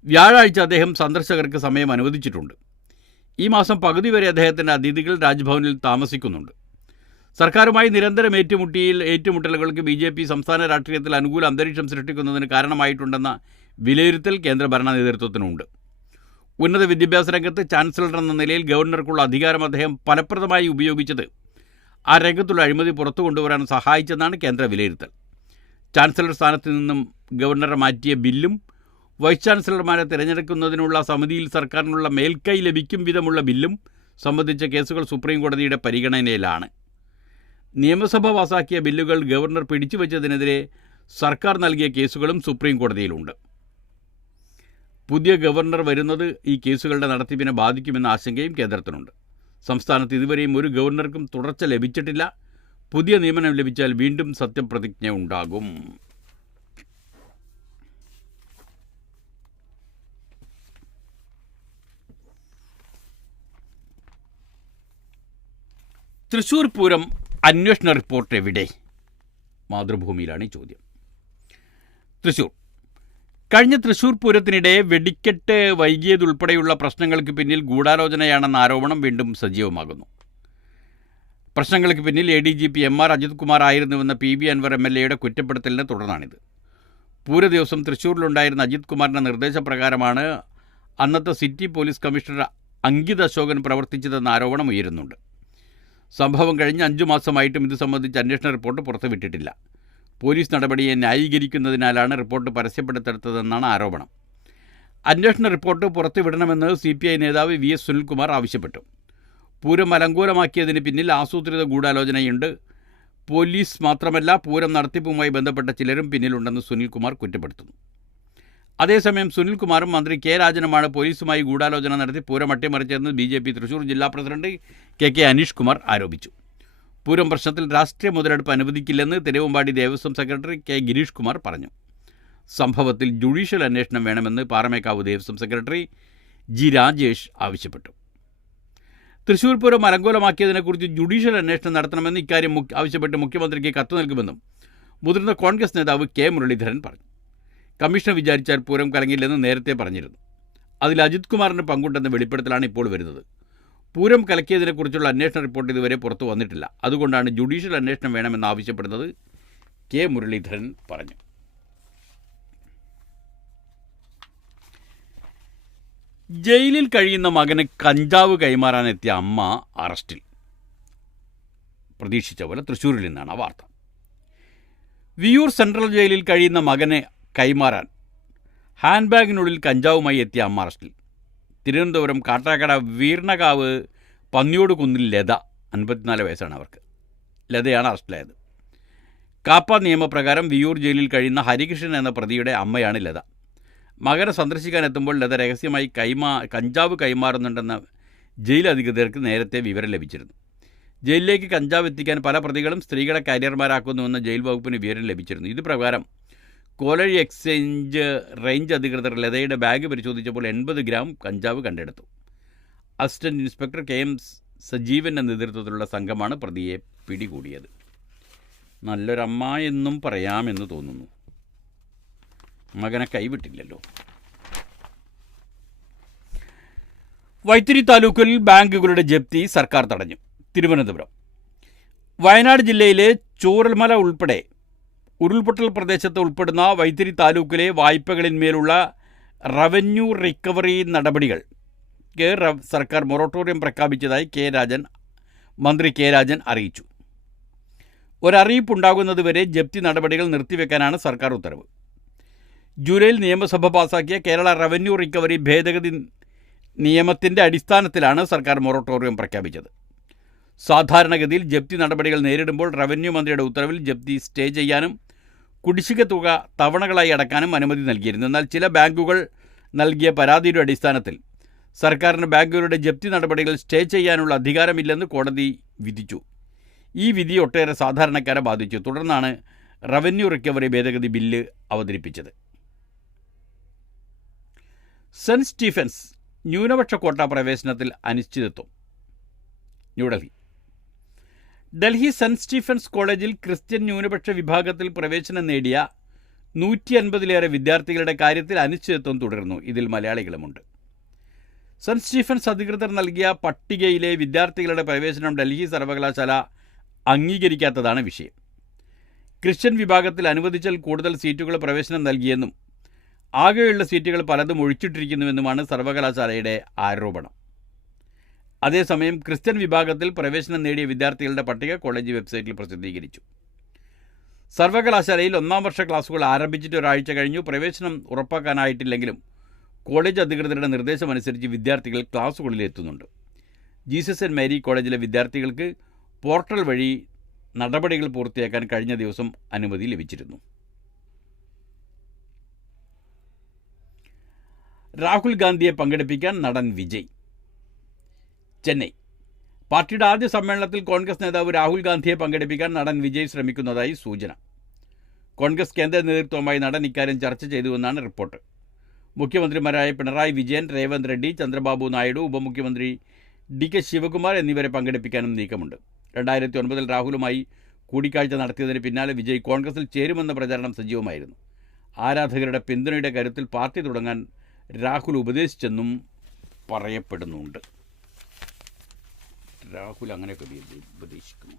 വ്യാഴാഴ്ച അദ്ദേഹം സന്ദർശകർക്ക് സമയം അനുവദിച്ചിട്ടുണ്ട്. ഈ മാസം പകുതി വരെ അദ്ദേഹത്തിൻ്റെ അതിഥികൾ രാജ്ഭവനിൽ താമസിക്കുന്നുണ്ട്. സർക്കാരുമായി നിരന്തരം ഏറ്റുമുട്ടലുകൾക്ക് BJP സംസ്ഥാന രാഷ്ട്രീയത്തിൽ അനുകൂല അന്തരീക്ഷം സൃഷ്ടിക്കുന്നതിന് കാരണമായിട്ടുണ്ടെന്ന വിലയിരുത്തൽ കേന്ദ്ര ഭരണ നേതൃത്വത്തിനുണ്ട്. ഉന്നത വിദ്യാഭ്യാസ രംഗത്ത് ചാൻസലർ എന്ന നിലയിൽ ഗവർണർക്കുള്ള അധികാരം അദ്ദേഹം ഫലപ്രദമായി ഉപയോഗിച്ചത് ആ രംഗത്തുള്ള അഴിമതി പുറത്തു കൊണ്ടുവരാൻ സഹായിച്ചെന്നാണ് കേന്ദ്ര വിലയിരുത്തൽ. ചാൻസലർ സ്ഥാനത്ത് നിന്നും ഗവർണറെ മാറ്റിയ ബില്ലും വൈസ് ചാൻസലർമാരെ തിരഞ്ഞെടുക്കുന്നതിനുള്ള സമിതിയിൽ സർക്കാരിനുള്ള മേൽക്കൈ ലഭിക്കും വിധമുള്ള ബില്ലും സംബന്ധിച്ച കേസുകൾ സുപ്രീം കോടതിയുടെ പരിഗണനയിലാണ്. നിയമസഭ പാസാക്കിയ ബില്ലുകൾ ഗവർണർ പിടിച്ചുവെച്ചതിനെതിരെ സർക്കാർ നൽകിയ കേസുകളും സുപ്രീം കോടതിയിലുണ്ട്. പുതിയ ഗവർണർ വരുന്നത് ഈ കേസുകളുടെ നടത്തിപ്പിനെ ബാധിക്കുമെന്ന ആശങ്കയും കേന്ദ്രത്തിനുണ്ട്. സംസ്ഥാനത്ത് ഇതുവരെയും ഒരു ഗവർണർക്കും തുടർച്ച ലഭിച്ചിട്ടില്ല. പുതിയ നിയമനം ലഭിച്ചാൽ വീണ്ടും സത്യപ്രതിജ്ഞ ഉണ്ടാകും. തൃശ്ശൂർ പൂരം അന്വേഷണ റിപ്പോർട്ട് എവിടെ? മാതൃഭൂമിയിലാണ് ഈ ചോദ്യം. തൃശ്ശൂർ കഴിഞ്ഞ തൃശ്ശൂർ പൂരത്തിനിടെ വെടിക്കെട്ട് വൈകിയതുൾപ്പെടെയുള്ള പ്രശ്നങ്ങൾക്ക് പിന്നിൽ ഗൂഢാലോചനയാണെന്ന ആരോപണം വീണ്ടും സജീവമാകുന്നു. പ്രശ്നങ്ങൾക്ക് പിന്നിൽ ADGP MR Ajith Kumar ആയിരുന്നുവെന്ന PV Anwar MLA യുടെ കുറ്റപ്പെടുത്തലിനെ തുടർന്നാണിത്. പൂരദിവസം തൃശ്ശൂരിലുണ്ടായിരുന്ന അജിത് കുമാറിൻ്റെ നിർദ്ദേശപ്രകാരമാണ് അന്നത്തെ city police commissioner Ankit Ashokan പ്രവർത്തിച്ചതെന്ന ആരോപണം ഉയരുന്നുണ്ട്. സംഭവം കഴിഞ്ഞ് 5 മാസമായിട്ടും ഇത് സംബന്ധിച്ച് അന്വേഷണ റിപ്പോർട്ട് പുറത്തുവിട്ടിട്ടില്ല. പോലീസ് നടപടിയെ ന്യായീകരിക്കുന്നതിനാലാണ് റിപ്പോർട്ട് പരസ്യപ്പെടുത്തെടുത്തതെന്നാണ് ആരോപണം. അന്വേഷണ റിപ്പോർട്ട് പുറത്തുവിടണമെന്ന് CPI നേതാവ് VS സുനിൽകുമാർ ആവശ്യപ്പെട്ടു. പൂരം അലങ്കോലമാക്കിയതിന് പിന്നിൽ ആസൂത്രിത ഗൂഢാലോചനയുണ്ട്. പോലീസ് മാത്രമല്ല, പൂരം നടത്തിപ്പുമായി ബന്ധപ്പെട്ട ചിലരും പിന്നിലുണ്ടെന്ന് സുനിൽകുമാർ കുറ്റപ്പെടുത്തുന്നു. അതേസമയം സുനിൽകുമാറും മന്ത്രി K രാജനുമാണ് പോലീസുമായി ഗൂഢാലോചന നടത്തി പൂരം അട്ടിമറിച്ചതെന്ന് BJP തൃശ്ശൂർ ജില്ലാ പ്രസിഡന്റ് KK അനീഷ് കുമാർ ആരോപിച്ചു. പൂരം പ്രശ്നത്തിൽ രാഷ്ട്രീയ മുതലെടുപ്പ് അനുവദിക്കില്ലെന്ന് തിരുവമ്പാടി ദേവസ്വം സെക്രട്ടറി K ഗിരീഷ് കുമാർ പറഞ്ഞു. സംഭവത്തിൽ ജുഡീഷ്യൽ അന്വേഷണം വേണമെന്ന് പാറമേക്കാവ് ദേവസ്വം സെക്രട്ടറി G രാജേഷ് ആവശ്യപ്പെട്ടു. തൃശ്ശൂർ പൂരം അലങ്കോലമാക്കിയതിനെക്കുറിച്ച് ജുഡീഷ്യൽ അന്വേഷണം നടത്തണമെന്ന് ഇക്കാര്യം ആവശ്യപ്പെട്ട് മുഖ്യമന്ത്രിക്ക് കത്ത് നൽകുമെന്നും മുതിർന്ന കോൺഗ്രസ് നേതാവ് K മുരളീധരൻ പറഞ്ഞു. കമ്മീഷൻ വിചാരിച്ചാൽ പൂരം കലങ്ങില്ലെന്ന് നേരത്തെ പറഞ്ഞിരുന്നു. അതിൽ അജിത് കുമാറിന് പങ്കുണ്ടെന്ന വെളിപ്പെടുത്തലാണ് ഇപ്പോൾ വരുന്നത്. പൂരം കലക്കിയതിനെക്കുറിച്ചുള്ള അന്വേഷണ റിപ്പോർട്ട് ഇതുവരെ പുറത്തു വന്നിട്ടില്ല. അതുകൊണ്ടാണ് ജുഡീഷ്യൽ അന്വേഷണം വേണമെന്ന് ആവശ്യപ്പെടുന്നത്, K മുരളീധരൻ പറഞ്ഞു. ജയിലിൽ കഴിയുന്ന മകന് കഞ്ചാവ് കൈമാറാനെത്തിയ അമ്മ അറസ്റ്റിൽ. പ്രതീക്ഷിച്ച പോലെ തൃശ്ശൂരിൽ നിന്നാണ് ആ വാർത്ത. വിയൂർ സെൻട്രൽ ജയിലിൽ കഴിയുന്ന മകനെ കൈമാറാൻ ഹാൻഡ് ബാഗിനുള്ളിൽ കഞ്ചാവുമായി എത്തിയ അമ്മ അറസ്റ്റിൽ. തിരുവനന്തപുരം കാട്ടാക്കട വീർണകാവ് പന്നിയോട് കുന്നിൽ ലത, 54 വയസ്സാണ് അവർക്ക്. ലതയാണ് അറസ്റ്റിലായത്. കാപ്പ നിയമപ്രകാരം വിയൂർ ജയിലിൽ കഴിയുന്ന ഹരികൃഷ്ണൻ എന്ന പ്രതിയുടെ അമ്മയാണ് ലത. മകനെ സന്ദർശിക്കാനെത്തുമ്പോൾ ലത രഹസ്യമായി കഞ്ചാവ് കൈമാറുന്നുണ്ടെന്ന ജയിൽ അധികൃതർക്ക് നേരത്തെ വിവരം ലഭിച്ചിരുന്നു. ജയിലിലേക്ക് കഞ്ചാവ് എത്തിക്കാൻ പല പ്രതികളും സ്ത്രീകളെ കാരിയർമാരാക്കുന്നുവെന്ന് ജയിൽ വകുപ്പിന് വിവരം ലഭിച്ചിരുന്നു. ഇത് പ്രകാരം കോലഴി എക്സ്ചേഞ്ച് റേഞ്ച് അധികൃതർ ലതയുടെ ബാഗ് പരിശോധിച്ചപ്പോൾ 80 ഗ്രാം കഞ്ചാവ് കണ്ടെടുത്തു. അസിസ്റ്റന്റ് ഇൻസ്പെക്ടർ KM സജീവൻ്റെ നേതൃത്വത്തിലുള്ള സംഘമാണ് പ്രതിയെ പിടികൂടിയത്. നല്ലൊരമ്മ എന്നും പറയാമെന്ന് തോന്നുന്നു. മകനെ കൈവിട്ടില്ലല്ലോ. വൈത്തിരി താലൂക്കിൽ ബാങ്കുകളുടെ ജപ്തി സർക്കാർ തടഞ്ഞു. തിരുവനന്തപുരം വയനാട് ജില്ലയിലെ ചൂരൽമല ഉൾപ്പെടെ ഉരുൾപൊട്ടൽ പ്രദേശത്ത് ഉൾപ്പെടുന്ന വൈത്തിരി താലൂക്കിലെ വായ്പകളിന്മേലുള്ള റവന്യൂ റിക്കവറി നടപടികൾക്ക് സർക്കാർ മൊറട്ടോറിയം പ്രഖ്യാപിച്ചതായി മന്ത്രി K രാജൻ അറിയിച്ചു. ഒരറിയിപ്പുണ്ടാകുന്നതുവരെ ജപ്തി നടപടികൾ നിർത്തിവെക്കാനാണ് സർക്കാർ ഉത്തരവ്. ജൂലൈയിൽ നിയമസഭ പാസാക്കിയ കേരള റവന്യൂ റിക്കവറി ഭേദഗതി നിയമത്തിൻ്റെ അടിസ്ഥാനത്തിലാണ് സർക്കാർ മൊറട്ടോറിയം പ്രഖ്യാപിച്ചത്. സാധാരണഗതിയിൽ ജപ്തി നടപടികൾ നേരിടുമ്പോൾ റവന്യൂ മന്ത്രിയുടെ ഉത്തരവിൽ ജപ്തി സ്റ്റേ ചെയ്യാനും കുടിശ്ശിക തുക തവണകളായി അടക്കാനും അനുമതി നൽകിയിരുന്നു. എന്നാൽ ചില ബാങ്കുകൾ നൽകിയ പരാതിയുടെ അടിസ്ഥാനത്തിൽ സർക്കാരിന് ബാങ്കുകളുടെ ജപ്തി നടപടികൾ സ്റ്റേ ചെയ്യാനുള്ള അധികാരമില്ലെന്ന് കോടതി വിധിച്ചു. ഈ വിധി ഒട്ടേറെ സാധാരണക്കാരെ ബാധിച്ചു. തുടർന്നാണ് റവന്യൂ റിക്കവറി ഭേദഗതി ബില്ല് അവതരിപ്പിച്ചത്. സെൻറ്റ് സ്റ്റീഫൻസ് ന്യൂനപക്ഷ കോട്ട പ്രവേശനത്തിൽ അനിശ്ചിതത്വം. ന്യൂഡൽഹി. ഡൽഹി സെൻറ്റ് സ്റ്റീഫൻസ് കോളേജിൽ ക്രിസ്ത്യൻ ന്യൂനപക്ഷ വിഭാഗത്തിൽ പ്രവേശനം നേടിയ 150-ലേറെ വിദ്യാർത്ഥികളുടെ കാര്യത്തിൽ അനിശ്ചിതത്വം തുടരുന്നു. ഇതിൽ മലയാളികളുമുണ്ട്. സെൻറ്റ് സ്റ്റീഫൻസ് അധികൃതർ നൽകിയ പട്ടികയിലെ വിദ്യാർത്ഥികളുടെ പ്രവേശനം ഡൽഹി സർവകലാശാല അംഗീകരിക്കാത്തതാണ് വിഷയം. ക്രിസ്ത്യൻ വിഭാഗത്തിൽ അനുവദിച്ചാൽ കൂടുതൽ സീറ്റുകൾ പ്രവേശനം നൽകിയെന്നും ആകെയുള്ള സീറ്റുകൾ പലതും ഒഴിച്ചിട്ടിരിക്കുന്നുവെന്നുമാണ് സർവകലാശാലയുടെ ആരോപണം. അതേസമയം ക്രിസ്ത്യൻ വിഭാഗത്തിൽ പ്രവേശനം നേടിയ വിദ്യാർത്ഥികളുടെ പട്ടിക കോളേജ് വെബ്സൈറ്റിൽ പ്രസിദ്ധീകരിച്ചു. സർവകലാശാലയിൽ 1-ാം വർഷ ക്ലാസുകൾ ആരംഭിച്ചിട്ട് ഒരാഴ്ച കഴിഞ്ഞു. പ്രവേശനം ഉറപ്പാക്കാനായിട്ടില്ലെങ്കിലും കോളേജ് അധികൃതരുടെ നിർദ്ദേശമനുസരിച്ച് വിദ്യാർത്ഥികൾ ക്ലാസുകളിൽ എത്തുന്നുണ്ട്. ജീസസ് ആൻഡ് മേരി കോളേജിലെ വിദ്യാർത്ഥികൾക്ക് പോർട്ടൽ വഴി നടപടികൾ പൂർത്തിയാക്കാൻ കഴിഞ്ഞ ദിവസം അനുമതി ലഭിച്ചിരുന്നു. രാഹുൽ ഗാന്ധിയെ പങ്കെടുപ്പിക്കാൻ നടൻ വിജയ്. ചെന്നൈ. പാർട്ടിയുടെ ആദ്യ സമ്മേളനത്തിൽ കോൺഗ്രസ് നേതാവ് രാഹുൽ ഗാന്ധിയെ പങ്കെടുപ്പിക്കാൻ നടൻ വിജയ് ശ്രമിക്കുന്നതായി സൂചന. കോൺഗ്രസ് കേന്ദ്ര നേതൃത്വവുമായി നടൻ ഇക്കാര്യം ചർച്ച ചെയ്തുവെന്നാണ് റിപ്പോർട്ട്. മുഖ്യമന്ത്രിമാരായ പിണറായി വിജയൻ, രേവന്ത് റെഡ്ഡി, ചന്ദ്രബാബു നായിഡു, ഉപമുഖ്യമന്ത്രി DK ശിവകുമാർ എന്നിവരെ പങ്കെടുപ്പിക്കാനും നീക്കമുണ്ട്. 2009 രാഹുലുമായി കൂടിക്കാഴ്ച നടത്തിയതിന് പിന്നാലെ വിജയ് കോൺഗ്രസിൽ ചേരുമെന്ന പ്രചാരണം സജീവമായിരുന്നു. ആരാധകരുടെ പിന്തുണയുടെ കരുത്തിൽ പാർട്ടി തുടങ്ങാൻ രാഹുൽ ഉപദേശിച്ചെന്നും പറയപ്പെടുന്നുണ്ട്. രാഹുൽ അങ്ങനെയൊക്കെ ഉപദേശിക്കുന്നു.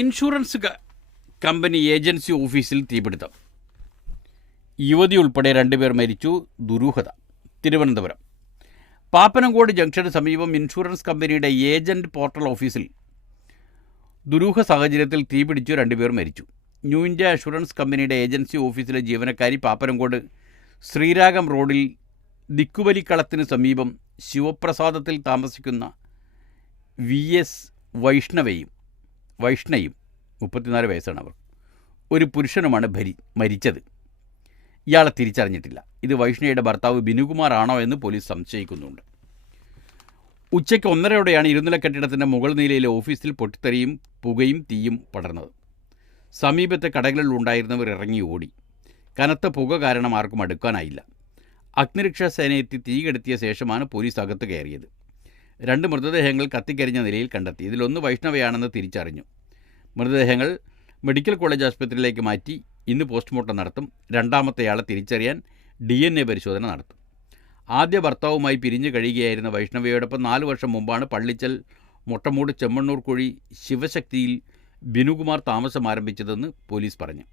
ഇൻഷുറൻസ് കമ്പനി ഏജൻസി ഓഫീസിൽ തീപിടുത്തം. യുവതി ഉൾപ്പെടെ 2 പേർ മരിച്ചു. ദുരൂഹത. തിരുവനന്തപുരം. പാപ്പനംകോട് ജംഗ്ഷന് സമീപം ഇൻഷുറൻസ് കമ്പനിയുടെ ഏജന്റ് പോർട്ടൽ ഓഫീസിൽ ദുരൂഹ സാഹചര്യത്തിൽ തീപിടിച്ചു. 2 പേർ മരിച്ചു. ന്യൂ ഇന്ത്യ അഷുറൻസ് കമ്പനിയുടെ ഏജൻസി ഓഫീസിലെ ജീവനക്കാരി പാപ്പനംകോട് ശ്രീരാഗം റോഡിൽ ദിക്കുവലിക്കളത്തിന് സമീപം ശിവപ്രസാദത്തിൽ താമസിക്കുന്ന VS വൈഷ്ണയും 34 വയസ്സാണ് അവർ. ഒരു പുരുഷനുമാണ് മരിച്ചത്. ഇയാളെ തിരിച്ചറിഞ്ഞിട്ടില്ല. ഇത് വൈഷ്ണയുടെ ഭർത്താവ് ബിനുകുമാർ ആണോ എന്ന് പോലീസ് സംശയിക്കുന്നുണ്ട്. ഉച്ചയ്ക്ക് 1:30യോടെയാണ് ഇരുനില കെട്ടിടത്തിൻ്റെ മുകൾ നിലയിലെ ഓഫീസിൽ പൊട്ടിത്തെറിയും പുകയും തീയും പടർന്നത്. സമീപത്തെ കടകളിൽ ഉണ്ടായിരുന്നവർ ഇറങ്ങി ഓടി. കനത്ത പുക കാരണം ആർക്കും അടുക്കാനായില്ല. അഗ്നിരക്ഷാ സേന എത്തി തീ കെടുത്തിയ ശേഷമാണ് പോലീസ് അകത്ത് കയറിയത്. 2 മൃതദേഹങ്ങൾ കത്തിക്കരിഞ്ഞ നിലയിൽ കണ്ടെത്തി. ഇതിലൊന്ന് വൈഷ്ണവയാണെന്ന് തിരിച്ചറിഞ്ഞു. മൃതദേഹങ്ങൾ മെഡിക്കൽ കോളേജ് ആശുപത്രിയിലേക്ക് മാറ്റി ഇന്ന് പോസ്റ്റ്മോർട്ടം നടത്തും. രണ്ടാമത്തെയാളെ തിരിച്ചറിയാൻ DNA പരിശോധന നടത്തും. ആദ്യ ഭർത്താവുമായി പിരിഞ്ഞു കഴിയുകയായിരുന്ന വൈഷ്ണവയോടൊപ്പം 4 വർഷം മുമ്പാണ് പള്ളിച്ചൽ മൊട്ടമൂട് ചെമ്മണ്ണൂർ കുഴി ശിവശക്തിയിൽ ബിനുകുമാർ താമസം ആരംഭിച്ചതെന്ന് പോലീസ് പറഞ്ഞു.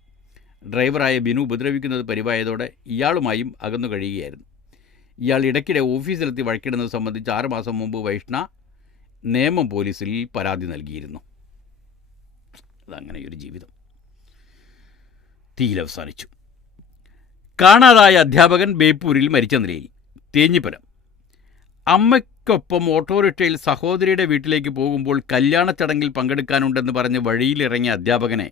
ഡ്രൈവറായ ബിനു ഉപദ്രവിക്കുന്നത് പതിവായതോടെ ഇയാളുമായും അകന്നു കഴിയുകയായിരുന്നു. ഇയാൾ ഇടയ്ക്കിടെ ഓഫീസിലെത്തി വഴക്കിടുന്നത് സംബന്ധിച്ച് 6 മാസം മുമ്പ് വൈഷ്ണ നേമം പോലീസിൽ പരാതി നൽകിയിരുന്നു. അതങ്ങനെയൊരു ജീവിതം തീയിലവസാനിച്ചു. കാണാതായ അധ്യാപകൻ ബേപ്പൂരിൽ മരിച്ച നിലയിൽ. തേഞ്ഞിപ്പലം. അമ്മയ്ക്കൊപ്പം ഓട്ടോറിക്ഷയിൽ സഹോദരിയുടെ വീട്ടിലേക്ക് പോകുമ്പോൾ കല്യാണ ചടങ്ങിൽ പങ്കെടുക്കാനുണ്ടെന്ന് പറഞ്ഞ് വഴിയിലിറങ്ങിയ അധ്യാപകനെ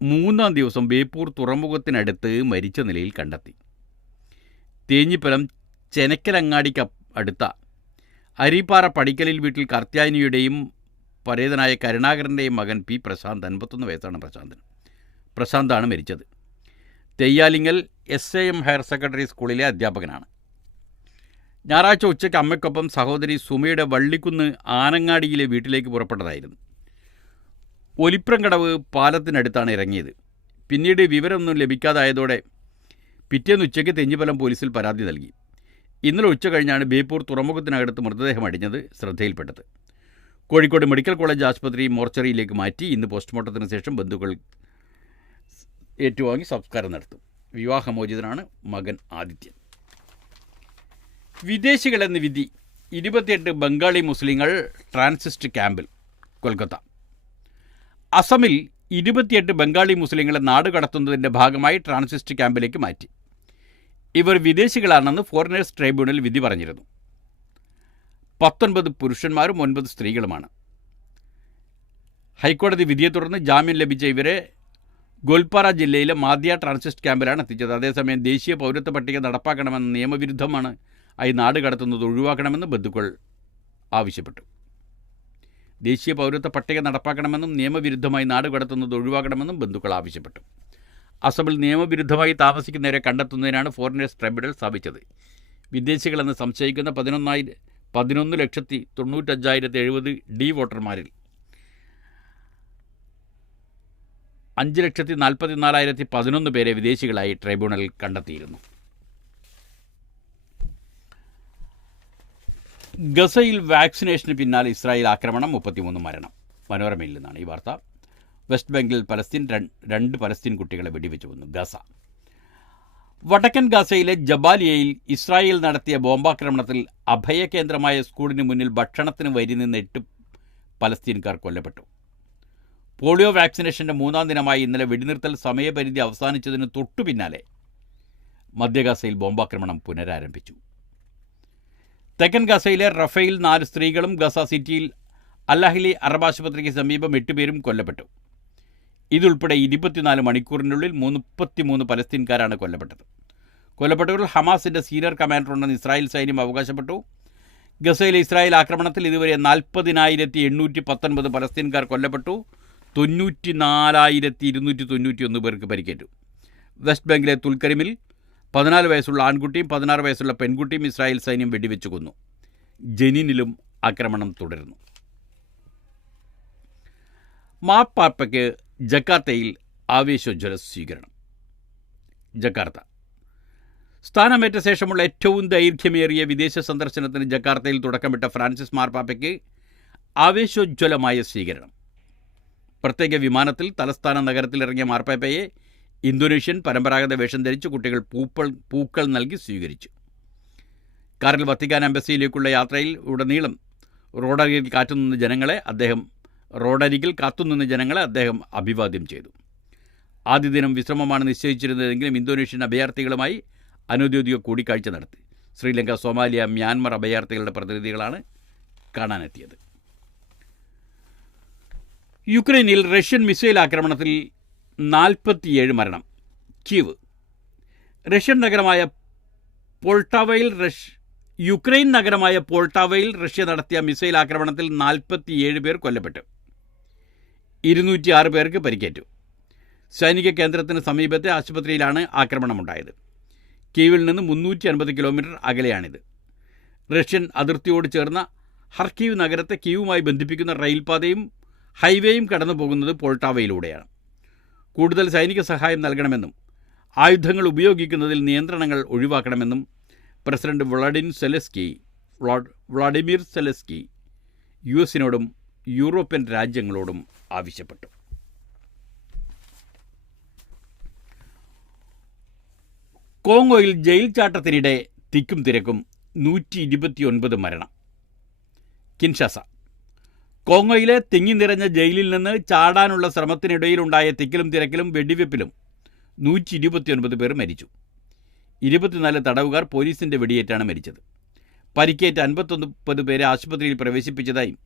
3-ാം ദിവസം ബേപ്പൂർ തുറമുഖത്തിനടുത്ത് മരിച്ച നിലയിൽ കണ്ടെത്തി. തേഞ്ഞിപ്പലം ചെനക്കലങ്ങാടിക്ക് അടുത്ത അരിപ്പാറ പടിക്കലിൽ വീട്ടിൽ കാർത്യായനിയുടെയും പരേതനായ കരുണാകരൻ്റെയും മകൻ P. പ്രശാന്ത്. 51 വയസ്സാണ് പ്രശാന്താണ് മരിച്ചത്. തെയ്യാലിങ്ങൽ SAM ഹയർ സെക്കൻഡറി സ്കൂളിലെ അധ്യാപകനാണ്. ഞായറാഴ്ച ഉച്ചയ്ക്ക് അമ്മയ്ക്കൊപ്പം സഹോദരി സുമയുടെ വള്ളിക്കുന്ന് ആനങ്ങാടിയിലെ വീട്ടിലേക്ക് പുറപ്പെട്ടതായിരുന്നു. ഒലിപ്രംകടവ് പാലത്തിനടുത്താണ് ഇറങ്ങിയത്. പിന്നീട് വിവരമൊന്നും ലഭിക്കാതായതോടെ പിറ്റേന്ന് ഉച്ചയ്ക്ക് തെഞ്ഞിപ്പലം പോലീസിൽ പരാതി നൽകി. ഇന്നലെ ഉച്ച കഴിഞ്ഞാണ് ബേപ്പൂർ തുറമുഖത്തിനകത്ത് മൃതദേഹം അടിഞ്ഞത് ശ്രദ്ധയിൽപ്പെട്ടത്. കോഴിക്കോട് മെഡിക്കൽ കോളേജ് ആശുപത്രി മോർച്ചറിയിലേക്ക് മാറ്റി. ഇന്ന് പോസ്റ്റ്മോർട്ടത്തിന് ശേഷം ബന്ധുക്കൾ ഏറ്റുവാങ്ങി സംസ്കാരം നടത്തും. വിവാഹമോചിതനാണ് മകൻ ആദിത്യൻ. വിദേശികളെന്ന് വിധി. 28 ബംഗാളി മുസ്ലിങ്ങൾ ട്രാൻസിസ്റ്റ് ക്യാമ്പിൽ. കൊൽക്കത്ത. അസമിൽ 28 ബംഗാളി മുസ്ലിങ്ങളെ നാടുകടത്തുന്നതിൻ്റെ ഭാഗമായി ട്രാൻസിസ്റ്റ് ക്യാമ്പിലേക്ക് മാറ്റി. ഇവർ വിദേശികളാണെന്ന് ഫോറിനേഴ്സ് ട്രൈബ്യൂണൽ വിധി പറഞ്ഞിരുന്നു. 19 പുരുഷന്മാരും 9 സ്ത്രീകളുമാണ്. ഹൈക്കോടതി വിധിയെ തുടർന്ന് ജാമ്യം ലഭിച്ച ഇവരെ ഗോൽപ്പാറ ജില്ലയിലെ മാദ്യ ട്രാൻസിസ്റ്റ് ക്യാമ്പിലാണ് എത്തിച്ചത്. അതേസമയം ദേശീയ പൗരത്വ പട്ടിക നടപ്പാക്കണമെന്ന നിയമവിരുദ്ധമാണ് നാട് കടത്തുന്നത് ഒഴിവാക്കണമെന്ന് ബന്ധുക്കൾ ആവശ്യപ്പെട്ടു. ദേശീയ പൗരത്വ പട്ടിക നടപ്പാക്കണമെന്നും നിയമവിരുദ്ധമായി നാടുകടത്തുന്നത് ഒഴിവാക്കണമെന്നും ബന്ധുക്കൾ ആവശ്യപ്പെട്ടു. അസമിൽ നിയമവിരുദ്ധമായി താമസിക്കുന്നവരെ കണ്ടെത്തുന്നതിനാണ് ഫോറിനേഴ്സ് ട്രൈബ്യൂണൽ സ്ഥാപിച്ചത്. വിദേശികളെന്ന് സംശയിക്കുന്ന 11,95,070 ഡി വോട്ടർമാരിൽ 5,44,011 പേരെ വിദേശികളായി ട്രൈബ്യൂണൽ കണ്ടെത്തിയിരുന്നു. ഗസയിൽ വാക്സിനേഷന് പിന്നാലെ ഇസ്രായേൽ ആക്രമണം, 33 മരണം. മനോരമയിൽ നിന്നാണ് ഈ വാർത്ത. വെസ്റ്റ് ബാങ്കിൽ രണ്ട് പലസ്തീൻ കുട്ടികളെ വെടിവെച്ചു കൊന്നു. ഗസ. വടക്കൻ ഗാസയിലെ ജബാലിയയിൽ ഇസ്രായേൽ നടത്തിയ ബോംബാക്രമണത്തിൽ അഭയകേന്ദ്രമായ സ്കൂളിന് മുന്നിൽ ഭക്ഷണത്തിന് വരി നിന്ന് 8 പലസ്തീൻകാർ കൊല്ലപ്പെട്ടു. പോളിയോ വാക്സിനേഷന്റെ 3-ാം ദിനമായി ഇന്നലെ വെടിനിർത്തൽ സമയപരിധി അവസാനിച്ചതിന് തൊട്ടു പിന്നാലെ മധ്യഗാസയിൽ ബോംബാക്രമണം പുനരാരംഭിച്ചു. തെക്കൻ ഗസയിലെ റഫേൽ 4 സ്ത്രീകളും ഗസ സിറ്റിയിൽ അൽ-അഹ്ലി അറബ് ആശുപത്രിക്ക് സമീപം 8 പേരും കൊല്ലപ്പെട്ടു. ഇതുൾപ്പെടെ 24 മണിക്കൂറിനുള്ളിൽ 33 പലസ്തീൻകാരാണ് കൊല്ലപ്പെട്ടത്. കൊല്ലപ്പെട്ടവരിൽ ഹമാസിന്റെ സീനിയർ കമാൻഡറുണ്ടെന്ന് ഇസ്രായേൽ സൈന്യം അവകാശപ്പെട്ടു. ഗസയിലെ ഇസ്രായേൽ ആക്രമണത്തിൽ ഇതുവരെ 40,819 പലസ്തീൻകാർ കൊല്ലപ്പെട്ടു. 94,291 പേർക്ക് പരിക്കേറ്റു. വെസ്റ്റ് ബാങ്കിലെ തുൽക്കരിമിൽ 14 വയസ്സുള്ള ആൺകുട്ടിയും 16 വയസ്സുള്ള പെൺകുട്ടിയും ഇസ്രായേൽ സൈന്യം വെടിവെച്ചു കൊന്നു. ജനീനിലും ആക്രമണം തുടരുന്നു. മാർപ്പാപ്പയ്ക്ക് ജക്കാർത്തയിൽ ആവേശോജ്വല സ്വീകരണം. ജക്കാർത്ത. സ്ഥാനമേറ്റ ശേഷമുള്ള ഏറ്റവും ദൈർഘ്യമേറിയ വിദേശ സന്ദർശനത്തിന് ജക്കാർത്തയിൽ തുടക്കമിട്ട ഫ്രാൻസിസ് മാർപ്പാപ്പയ്ക്ക് ആവേശോജ്വലമായ സ്വീകരണം. പ്രത്യേക വിമാനത്തിൽ തലസ്ഥാന നഗരത്തിലിറങ്ങിയ മാർപ്പാപ്പയെ ഇന്തോനേഷ്യൻ പരമ്പരാഗത വേഷം ധരിച്ച് കുട്ടികൾ പൂക്കൾ നൽകി സ്വീകരിച്ചു. കാറിൽ വത്തിക്കാൻ എംബസിയിലേക്കുള്ള യാത്രയിൽ ഉടനീളം റോഡരികിൽ കാത്തുനിന്ന ജനങ്ങളെ അദ്ദേഹം അഭിവാദ്യം ചെയ്തു. ആദ്യ ദിനം വിശ്രമമാണ് നിശ്ചയിച്ചിരുന്നതെങ്കിലും ഇന്തോനേഷ്യൻ അഭയാർത്ഥികളുമായി അനൗദ്യോഗിക കൂടിക്കാഴ്ച നടത്തി. ശ്രീലങ്ക, സോമാലിയ, മ്യാൻമർ അഭയാർത്ഥികളുടെ പ്രതിനിധികളാണ് കാണാനെത്തിയത്. യുക്രൈനിൽ റഷ്യൻ മിസൈൽ ആക്രമണത്തിൽ 47 മരണം. കീവ്. യുക്രൈൻ നഗരമായ പോൾട്ടാവയിൽ റഷ്യ നടത്തിയ മിസൈൽ ആക്രമണത്തിൽ 47 പേർ കൊല്ലപ്പെട്ടു. 206 പേർക്ക് പരിക്കേറ്റു. സൈനിക കേന്ദ്രത്തിന് സമീപത്തെ ആശുപത്രിയിലാണ് ആക്രമണമുണ്ടായത്. കീവിൽ നിന്ന് 350 കിലോമീറ്റർ അകലെയാണിത്. റഷ്യൻ അതിർത്തിയോട് ചേർന്ന ഹർക്കീവ് നഗരത്തെ കീവുമായി ബന്ധിപ്പിക്കുന്ന റെയിൽപാതയും ഹൈവേയും കടന്നു പോകുന്നത് പോൾട്ടാവയിലൂടെയാണ്. കൂടുതൽ സൈനിക സഹായം നൽകണമെന്നും ആയുധങ്ങൾ ഉപയോഗിക്കുന്നതിൽ നിയന്ത്രണങ്ങൾ ഒഴിവാക്കണമെന്നും പ്രസിഡന്റ് വ്ളാഡിമിർ സെലസ്കി യുഎസിനോടും യൂറോപ്യൻ രാജ്യങ്ങളോടും ആവശ്യപ്പെട്ടു. കോങ്കോയിൽ ജയിൽ ചാട്ടത്തിനിടെ തിക്കും തിരക്കും, 129 മരണം. കിൻഷാസ. കോങ്കോയിലെ തിങ്ങി നിറഞ്ഞ ജയിലിൽ നിന്ന് ചാടാനുള്ള ശ്രമത്തിനിടയിലുണ്ടായ തിക്കിലും തിരക്കിലും വെടിവെപ്പിലും 129 പേർ മരിച്ചു. 24 തടവുകാർ പോലീസിന്റെ വെടിയേറ്റാണ് മരിച്ചത്. പരിക്കേറ്റ 59 പേരെ ആശുപത്രിയിൽ പ്രവേശിപ്പിച്ചതായും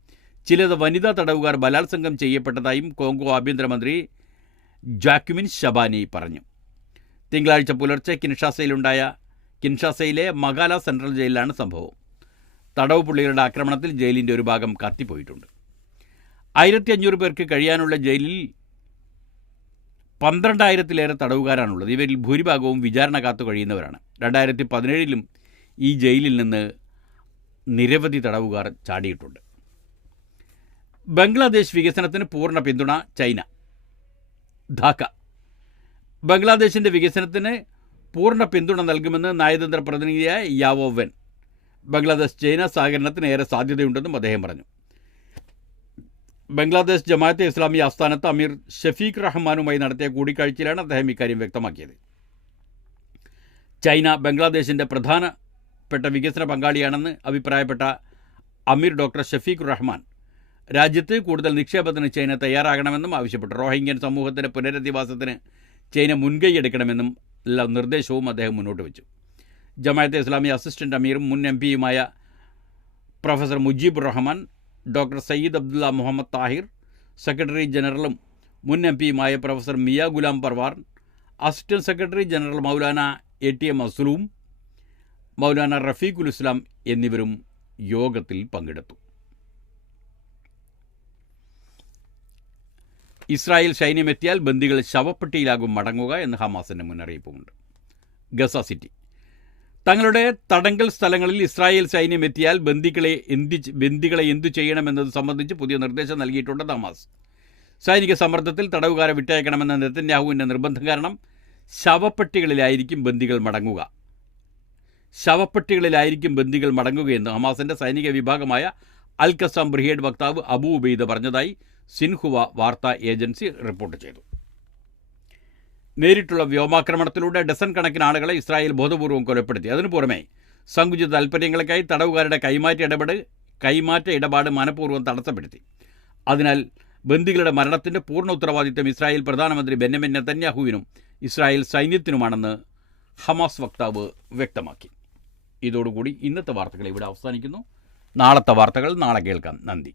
ചിലത് വനിതാ തടവുകാർ ബലാത്സംഗം ചെയ്യപ്പെട്ടതായും കോങ്കോ ആഭ്യന്തരമന്ത്രി ജാക്വിൻ ഷബാനി പറഞ്ഞു. തിങ്കളാഴ്ച പുലർച്ചെ കിൻഷാസയിലെ മഗാല സെൻട്രൽ ജയിലിലാണ് സംഭവം. തടവ് പുള്ളികളുടെ ആക്രമണത്തിൽ ജയിലിൻ്റെ ഒരു ഭാഗം കത്തിപ്പോയിട്ടുണ്ട്. 1500 പേർക്ക് കഴിയാനുള്ള ജയിലിൽ 12,000-ലേറെ തടവുകാരാണുള്ളത്. ഇവരിൽ ഭൂരിഭാഗവും വിചാരണ കാത്തു കഴിയുന്നവരാണ്. 2017-ലും ഈ ജയിലിൽ നിന്ന് നിരവധി തടവുകാർ ചാടിയിട്ടുണ്ട്. ബംഗ്ലാദേശ് വികസനത്തിന് പൂർണ്ണ പിന്തുണ ചൈന. ധാക്ക. ബംഗ്ലാദേശിൻ്റെ വികസനത്തിന് പൂർണ്ണ പിന്തുണ നൽകുമെന്ന് നയതന്ത്ര പ്രതിനിധിയായ യാവോ വെൻ. ബംഗ്ലാദേശ് ചൈന സഹകരണത്തിന് ഏറെ സാധ്യതയുണ്ടെന്നും അദ്ദേഹം പറഞ്ഞു. ബംഗ്ലാദേശ് ജമാഅത്തെ ഇസ്ലാമി ആസ്ഥാനത്ത് അമീർ ഷഫീഖ് റഹ്മാനുമായി നടത്തിയ കൂടിക്കാഴ്ചയിലാണ് അദ്ദേഹം ഇക്കാര്യം വ്യക്തമാക്കിയത്. ചൈന ബംഗ്ലാദേശിൻ്റെ പ്രധാനപ്പെട്ട വികസന പങ്കാളിയാണെന്ന് അഭിപ്രായപ്പെട്ട അമീർ ഡോക്ടർ ഷഫീഖ് റഹ്മാൻ രാജ്യത്ത് കൂടുതൽ നിക്ഷേപത്തിന് ചൈന തയ്യാറാകണമെന്നും ആവശ്യപ്പെട്ടു. റോഹിംഗ്യൻ സമൂഹത്തിൻ്റെ പുനരധിവാസത്തിന് ചൈന മുൻകൈയെടുക്കണമെന്നും നിർദ്ദേശവും അദ്ദേഹം മുന്നോട്ട് വെച്ചു. ജമാഅത്തെ ഇസ്ലാമി അസിസ്റ്റന്റ് അമീറും മുൻ എംപിയുമായ professor Mujibur Rahman, doctor Syed Abdullah Muhammad Taher, secretary ജനറലും മുൻ എംപിയുമായ professor Mia Golam Parwar, assistant secretary general Maulana ATM Azlum, Maulana Rafiqul Islam എന്നിവരും യോഗത്തിൽ പങ്കെടുത്തു. ഇസ്രായേൽ സൈന്യമെത്തിയാൽ ബന്ദികൾ ശവപ്പെട്ടിയിലാകും മടങ്ങുക എന്ന് ഹമാസിൻ്റെ മുന്നറിയിപ്പുമുണ്ട്. Gaza city. തങ്ങളുടെ തടങ്കൽ സ്ഥലങ്ങളിൽ ഇസ്രായേൽ സൈന്യം എത്തിയാൽ ബന്ദികളെ എന്തു ചെയ്യണമെന്നത് സംബന്ധിച്ച് പുതിയ നിർദ്ദേശം നൽകിയിട്ടുണ്ടെന്ന് ഹമാസ്. സൈനിക സമ്മർദ്ദത്തിൽ തടവുകാരെ വിട്ടയക്കണമെന്ന നെതന്യാഹുവിൻ്റെ നിർബന്ധം കാരണം ശവപ്പെട്ടികളിലായിരിക്കും ബന്ദികൾ മടങ്ങുകയെന്ന് ഹമാസിൻ്റെ സൈനിക വിഭാഗമായ അൽ ഖസാം ബ്രിഗേഡ് വക്താവ് അബൂ ഉബൈദ പറഞ്ഞതായി സിൻഹുവ വാർത്താ ഏജൻസി റിപ്പോർട്ട് ചെയ്തു. നേരിട്ടുള്ള വ്യോമാക്രമണത്തിലൂടെ ഡസൻ കണക്കിന് ആളുകളെ ഇസ്രായേൽ ബോധപൂർവം കൊലപ്പെടുത്തി. അതിനു പുറമെ സങ്കുചിത താൽപ്പര്യങ്ങൾക്കായി തടവുകാരുടെ കൈമാറ്റ ഇടപാട് മനഃപൂർവ്വം തടസ്സപ്പെടുത്തി. അതിനാൽ ബന്ദികളുടെ മരണത്തിൻ്റെ പൂർണ്ണ ഉത്തരവാദിത്തം ഇസ്രായേൽ പ്രധാനമന്ത്രി ബെന്യാമിൻ നെതന്യാഹുവിനും ഇസ്രായേൽ സൈന്യത്തിനുമാണെന്ന് ഹമാസ് വക്താവ് വ്യക്തമാക്കി. ഇതോടുകൂടി ഇന്നത്തെ വാർത്തകൾ ഇവിടെ അവസാനിക്കുന്നു. നാളത്തെ വാർത്തകൾ നാളെ കേൾക്കാം. നന്ദി.